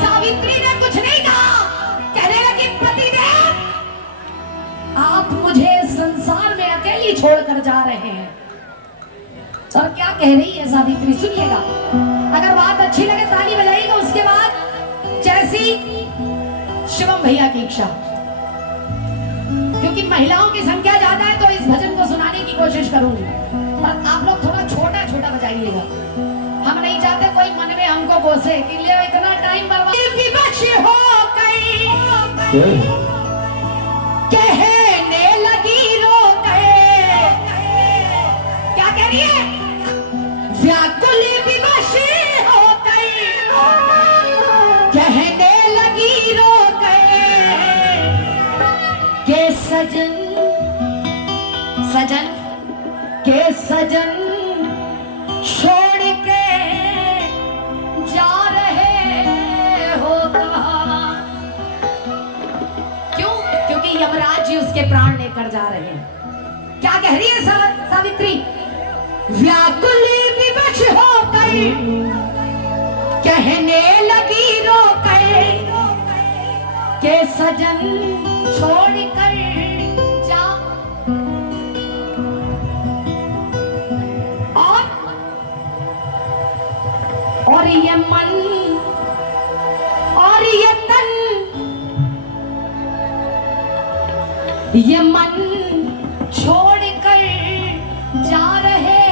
सावित्री ने कुछ नहीं कहा, कहने लगी पतिदेव आप मुझे संसार में अकेली छोड़कर जा रहे हैं। और क्या कह रही है सावित्री सुनिएगा, अगर बात अच्छी लगे ताली बजाइएगा। उसके बाद जैसी शिवम भैया की इच्छा, क्योंकि महिलाओं की संख्या ज्यादा है तो इस भजन को सुनाने की कोशिश करूंगी, और आप लोग थोड़ा छोटा छोटा बजाइएगा। हम नहीं चाहते कोई मन में हमको कोसे कि ले इतना टाइम बर्बाद हो गई, कहने लगी रो गए। क्या कह रही है? व्याकुल विवश हो गई, कहने लगी रो गए के सजन सजन के सजन छोड़ के जा रहे हो कहाँ। क्यों? क्योंकि यमराज जी उसके प्राण लेकर जा रहे हैं। क्या कह रही है सावित्री? व्याकुल विवश हो गई, कहने लगी रो गए के सजन छोड़ कर जा। और ये मन और ये तन, ये मन छोड़ कर जा रहे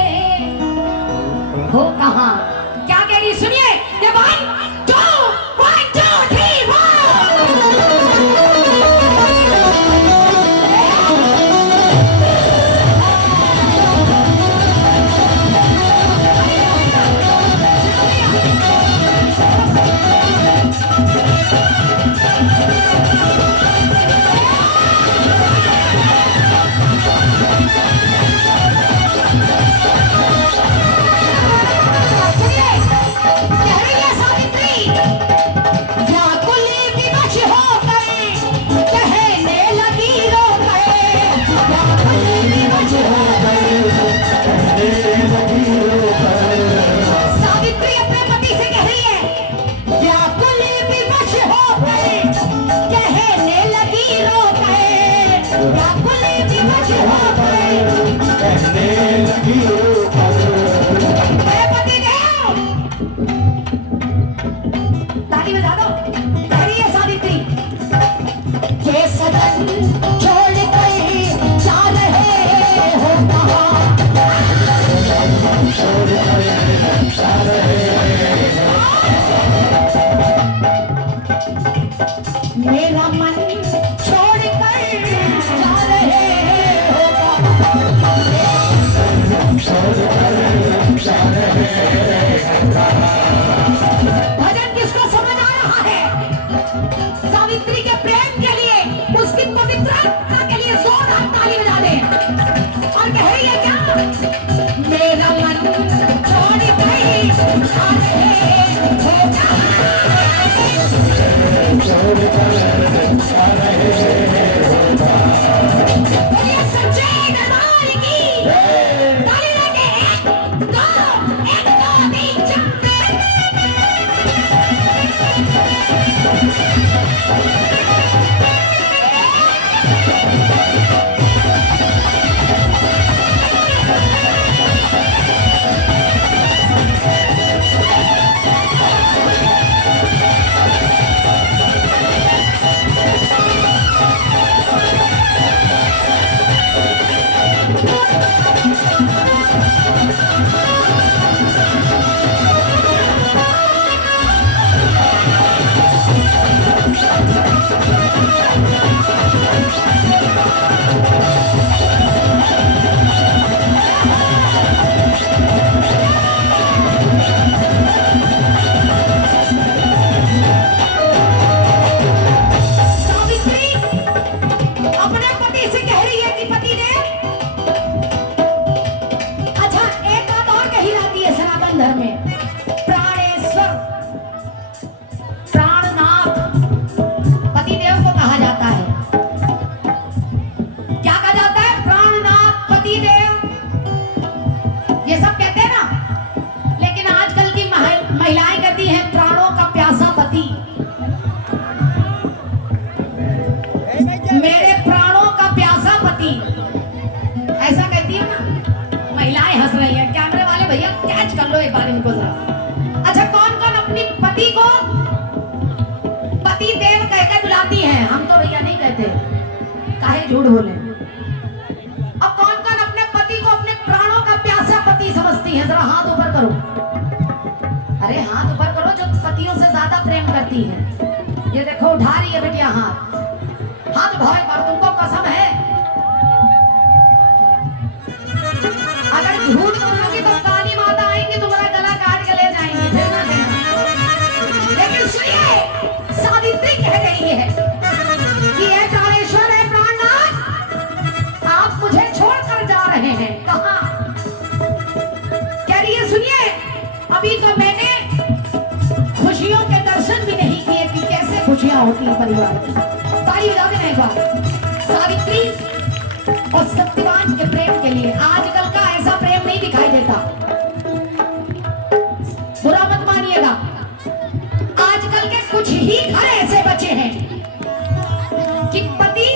हो कहाँ। क्या कह रही सुनिए, ये 1 2 1 2 3 ताली बजा दो। कह रही है सावित्री के सदन छोड़ कर जा रहे हो कहाँ। मेरा मन छोड़ कर जा रहे हो भजन किसको समझ आ रहा है? सावित्री के प्रेम के लिए, उसकी पवित्रता के लिए जोरदार ताली बजा दे। और कह रही है क्या? मेरा मन छोड़ गई जा रहे हो सच्चे दरबार की ताली लगे। 1 2 1 2 3 4 बोले। अब कौन कौन अपने पति को अपने प्राणों का प्यासा पति समझती है? जरा हाथ ऊपर करो। अरे हाथ ऊपर करो जो पतियों से ज्यादा प्रेम करती है। ये देखो उठा रही है बेटिया हाथ, हाथ उठाओ एक बार, तुमको कसम है। अगर झूठ बोलोगी तो काली माता आएंगी तुम्हारा गला काट के ले जाएंगी, फिर ना देना। लेकिन सुनिए, सावित्री कह रही है कि ये प्राणेश्वर है प्राणनाथ, आप मुझे छोड़कर जा रहे हैं। कहाँ? कह रही है सुनिए, अभी तो मैंने खुशियों के दर्शन भी नहीं किए कि कैसे खुशियां होती हैं परिवार की। ताली बजा देना एक बार सावित्री और सत्यवान के प्रेम के लिए। आजकल का ऐसा प्रेम नहीं दिखाई देता, बुरा मत मानिएगा। आजकल के कुछ ही घर ऐसे बचे हैं कि पति,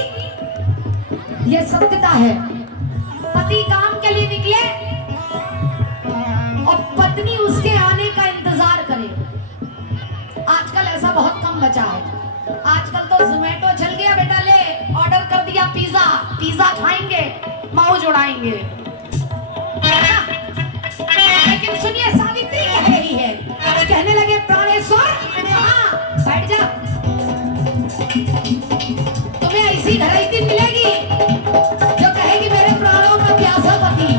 ये सत्यता है, पति काम के लिए निकले और पत्नी उसके आने का इंतजार करे। आजकल ऐसा बहुत कम बचा है। आजकल तो जोमेटो चल गया बेटा, ले ऑर्डर कर दिया पिज्जा, पिज्जा खाएंगे, मौज उड़ाएंगे। लेकिन सुनिए, सावित्री कह रही है, कहने लगे प्राणेश्वर, हाँ बैठ जा, तुम्हें ऐसी धरती मिलेगी जो कहेगी मेरे प्राणों का प्यासा पति।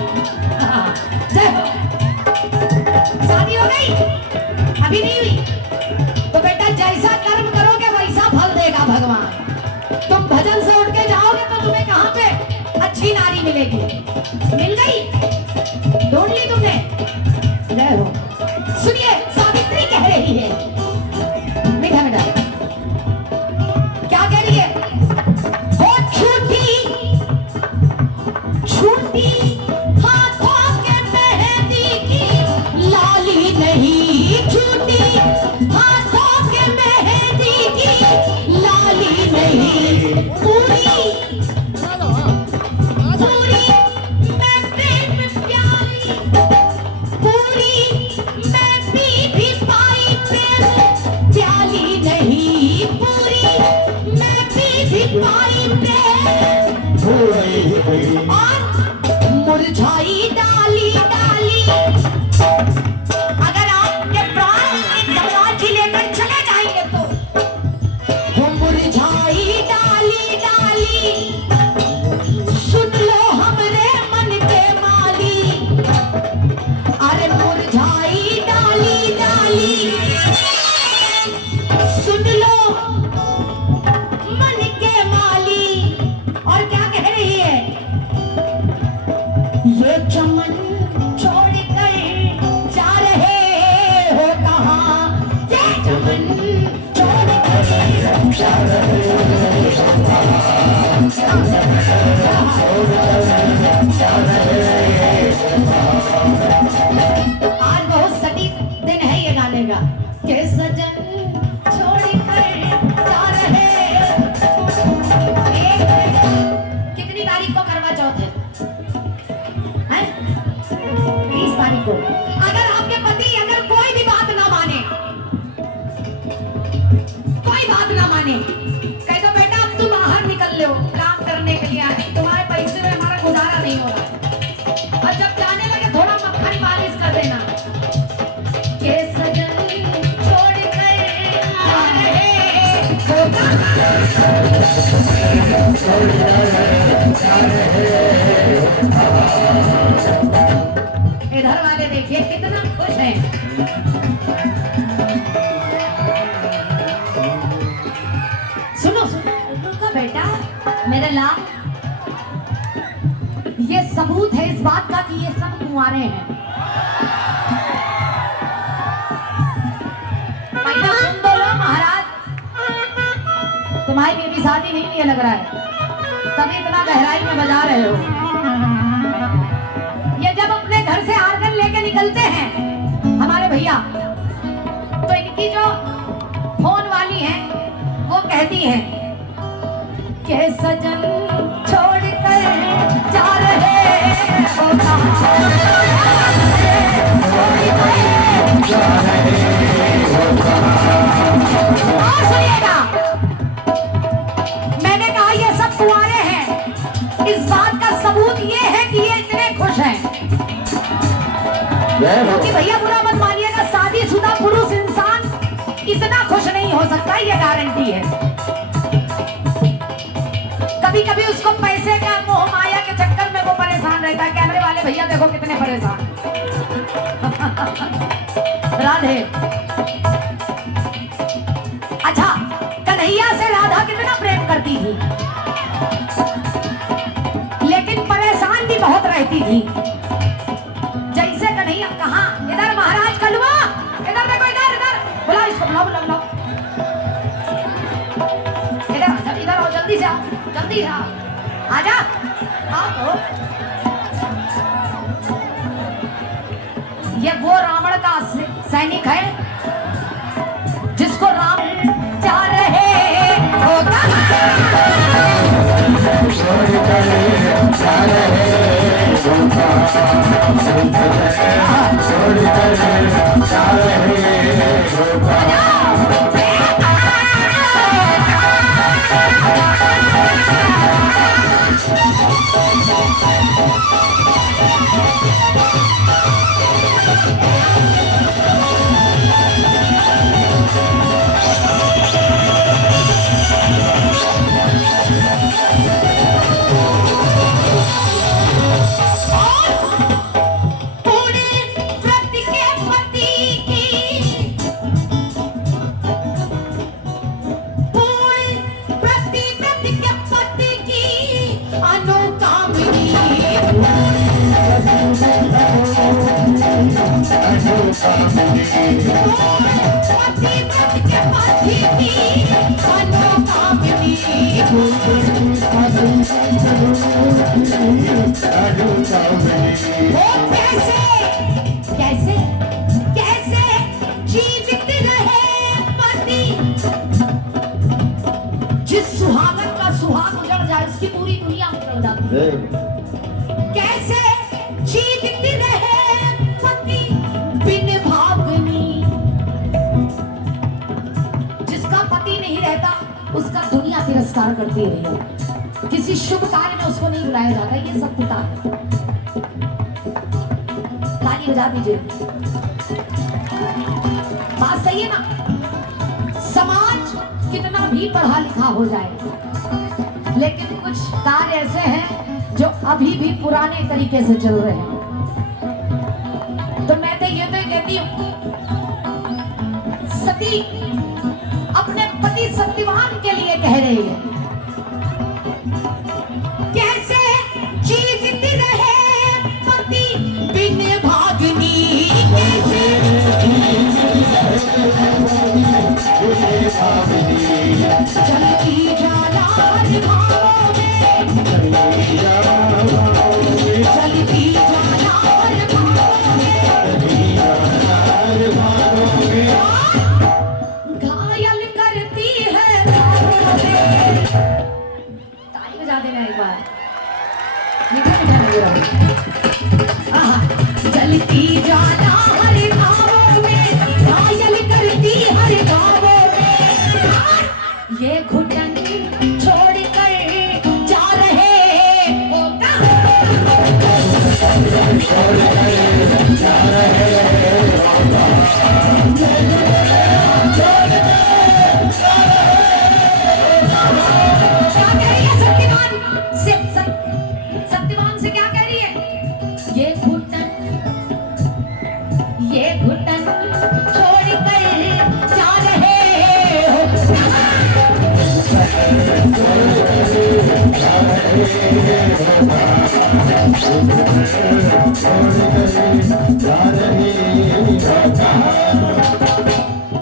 जय हो। शादी हो गई? अभी नहीं हुई तो बेटा जैसा कर्म करोगे वैसा फल देगा भगवान। तुम भजन से उठ के जाओगे तो तुम्हें कहां पे अच्छी नारी मिलेगी? मिल गई, ढूंढ ली तुमने। जय हो। सुनिए, सावित्री कह रही है, मीठा मीठा क्या कह रही है? ओ छूटी छूटी हाथों के मेहंदी की लाली नहीं, छूटी हाथों के मेहंदी की लाली नहीं, पूरी पूरी मैं प्रेम प्यारी, पूरी मैं भी पाई प्रेम प्याली नहीं, पूरी मैं भी पाई प्रेम और मुरझाई डाली डाली। अगर आपके प्राण गंगा लेकर चले जाएंगे तो वो मुरझाई डाली डाली, सुन लो हमरे मन के माली। अरे मुरझाई डाली डाली, सुन लो मन के माली। और क्या कह रही है? ये चमन छोड़ कर जा रहे हो कहाँ? ये चमन छोड़ कर जा रहे हो। आज बहुत सटीक दिन है ये गाने का कि सजन छोड़ कर जा रहे। कितनी तारीख को करवा चौथ है? 20 तारीख को। अगर आपके पति अगर कोई भी बात ना माने, कोई बात ना माने, कह दो बेटा अब तुम बाहर निकल लो, काम करने के लिए आए, तुम्हारे पैसे में हमारा गुजारा नहीं हो रहा है। और जब जाने लगे थोड़ा मक्खन मालिश कर देना। के सजन छोड़ कर जा रहे हो इधर वाले देखिए कितना खुश हैं। सुनो सुनो, रुको बेटा मेरे लाल, ये सबूत है इस बात का कि ये सब कुंवारे हैं। सुन बोलो महाराज, तुम्हारी बेबी शादी नहीं है लग रहा है, तभी इतना गहराई में बजा रहे हो। ये जब अपने घर से आर्गन लेके निकलते हैं हमारे भैया, तो इनकी जो फोन वाली है वो कहती है कि सजन छोड़ कर जा रहे हो और सुनिएगा, मैंने कहा ये सब कुंवारे हैं, क्योंकि भैया बुरा मत मानिएगा, शादीशुदा पुरुष इंसान इतना खुश नहीं हो सकता, ये गारंटी है। कभी कभी उसको पैसे का मोह माया के चक्कर में वो परेशान रहता है। कैमरे वाले भैया देखो कितने परेशान। राधे। अच्छा, कन्हैया से राधा कितना प्रेम करती थी, लेकिन परेशान भी बहुत रहती थी। जैसे कन्हैया, कहाँ इधर महाराज कलवा, इधर देखो, इधर इधर बुलाओ इसको, बुलाओ बुलाओ बुलाओ, इधर आओ, जल्दी से आओ, जल्दी से आओ, आजा आओ। ये वो रावण का सैनिक है जिसको राम जा रहे कैसे कैसे जीवित रहे पति, जिस सुहागन का सुहाग उजड़ जाए उसकी पूरी दुनिया उजड़ जाती है। कैसे जीवित रहे पति बिन भावनी, जिसका पति नहीं रहता उसका दुनिया तिरस्कार करती है। किसी शुभ कार्य में उसको नहीं बुलाया जाता, ये सब पिता है। ताली बजा दीजिए। बात सही है ना? समाज कितना भी पढ़ा लिखा हो जाए, लेकिन कुछ कार्य ऐसे हैं जो अभी भी पुराने तरीके से चल रहे हैं। तो मैं तो ये तो कहती हूँ, सती अपने पति सत्यवान के लिए कह रही है, कैसे जीवित रहे पति बिन भागनी, कैसे चलती जाला भावों में, चलती जाला भावों में, घायल करती है। ताली बजा देना एक बार, मीठा मीठा लग रहा है। चलती जाला हर गाँवों में, घायल करती हर गाँवों में, ये घुटन छोड़कर जा रहे हो सत्यवान से क्या कह रही है? ये घुटन छोड़ कर जा रहे हो।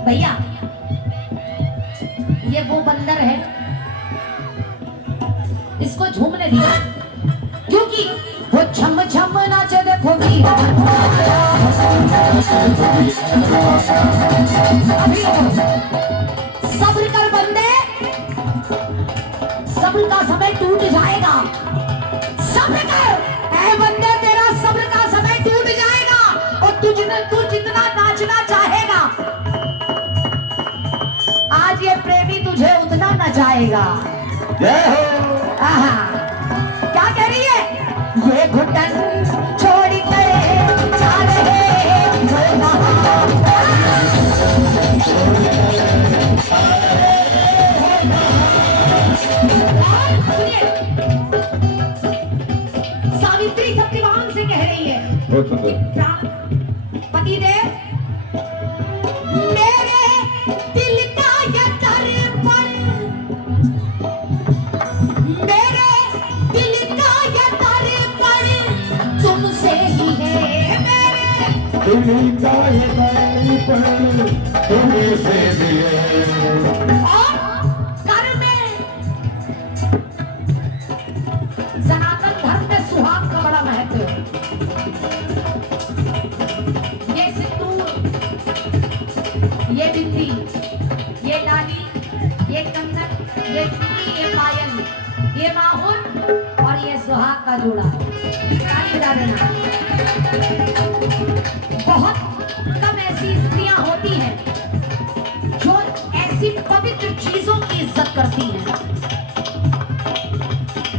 भैया ये वो बंदर है, इसको झूमने दिया, क्योंकि वो झम झम नाचे देखो भी। सब्र कर बंदे, सब्र का समय टूट जाएगा। सब्र कर ऐ बंदे, तेरा सब्र का समय टूट जाएगा और तू जितना नाचना चाहेगा, आज ये प्रेमी तुझे उतना नचाएगा। क्या कह रही है? ये घुटन छोड़ कर जा रहे चोरी का ये दर्पण तुमसे दिए। और कर में सनातन धर्म में सुहाग का बड़ा महत्व है। ये सिंदूर, ये बिंदी, ये लाली, ये कंगन, ये चूड़ी, ये पायल, ये माहुर और ये सुहाग का जोड़ा। ताली बजा देना। बहुत कम ऐसी स्त्रियां होती हैं जो ऐसी पवित्र चीजों की इज्जत करती हैं।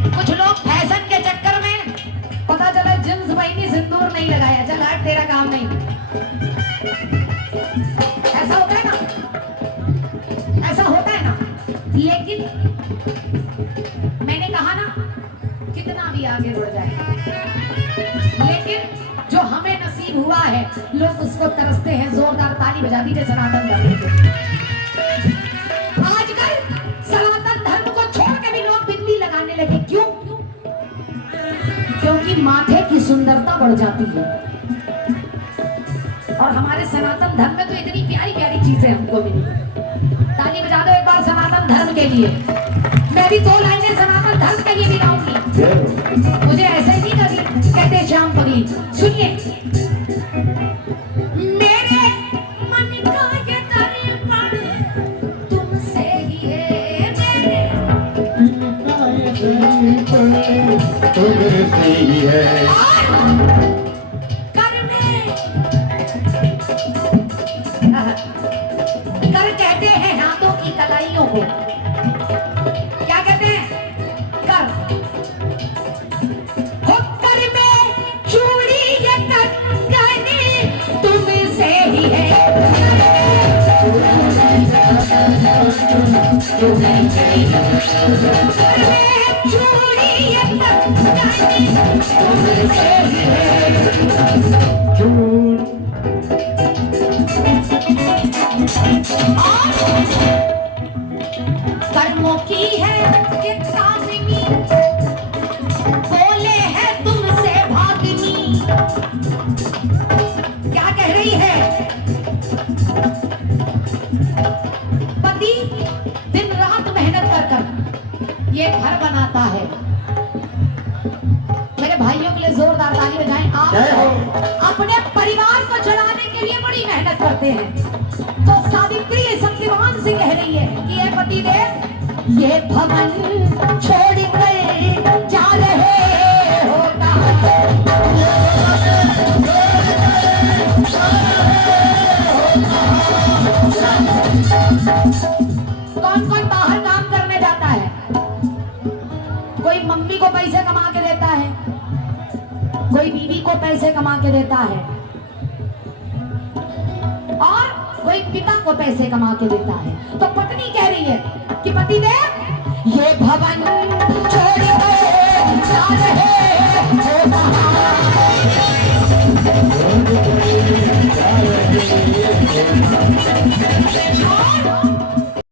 कुछ लोग फैशन के चक्कर में पता चला जींस पहनी सिंदूर नहीं लगाया, चल हट तेरा काम नहीं। ऐसा होता है ना, ऐसा होता है ना। लेकिन मैंने कहा ना, कितना भी आगे बढ़ जाए, लेकिन जो हमें नसीब हुआ है लोग उसको तरसते हैं। जोरदार ताली बजा दीजिए सनातन धर्म को। आजकल सनातन धर्म को छोड़ के भी लोग बिंदी लगाने लगे। क्यों? क्योंकि माथे की सुंदरता बढ़ जाती है। और हमारे सनातन धर्म में तो इतनी प्यारी प्यारी चीजें हमको मिली। ताली बजा दो एक बार सनातन धर्म के लिए। मैं भी 2 लाइनें सनातन धर्म के लिए भी गाऊंगी। मुझे ऐसे ही नहीं लगी, कहते श्याम पगली। सुनिए, मेरे मन का ये दर्पण तुमसे ही है। मेरे तुमसे ही है। कर में कर कहते हैं हाथों की कलाइयों को। क्या कहते हैं? कर। हो कर में चूड़ी ये कंगन तुमसे ही है। कर में चूड़ी ये कंगन तुमसे ही है। कर्मों की है ये कामिनी, बोले है तुमसे भागिनी। क्या कह रही है? पति दिन रात मेहनत कर ये घर बनाता है। मेरे भाइयों के लिए जोरदार ताली बजाएं। आप अपने परिवार को चलाने के लिए बड़ी मेहनत करते हैं। तो सावित्री सत्यवान से कह रही है कि ये पति देव, ये भवन छोड़ कर जा रहे हो कौन कौन बाहर काम करने जाता है? कोई मम्मी को पैसे कमा के देता है, कोई बीवी को पैसे कमा के देता है, और कोई पिता को पैसे कमा के देता है। तो पत्नी कह रही है कि पति देव, ये भवन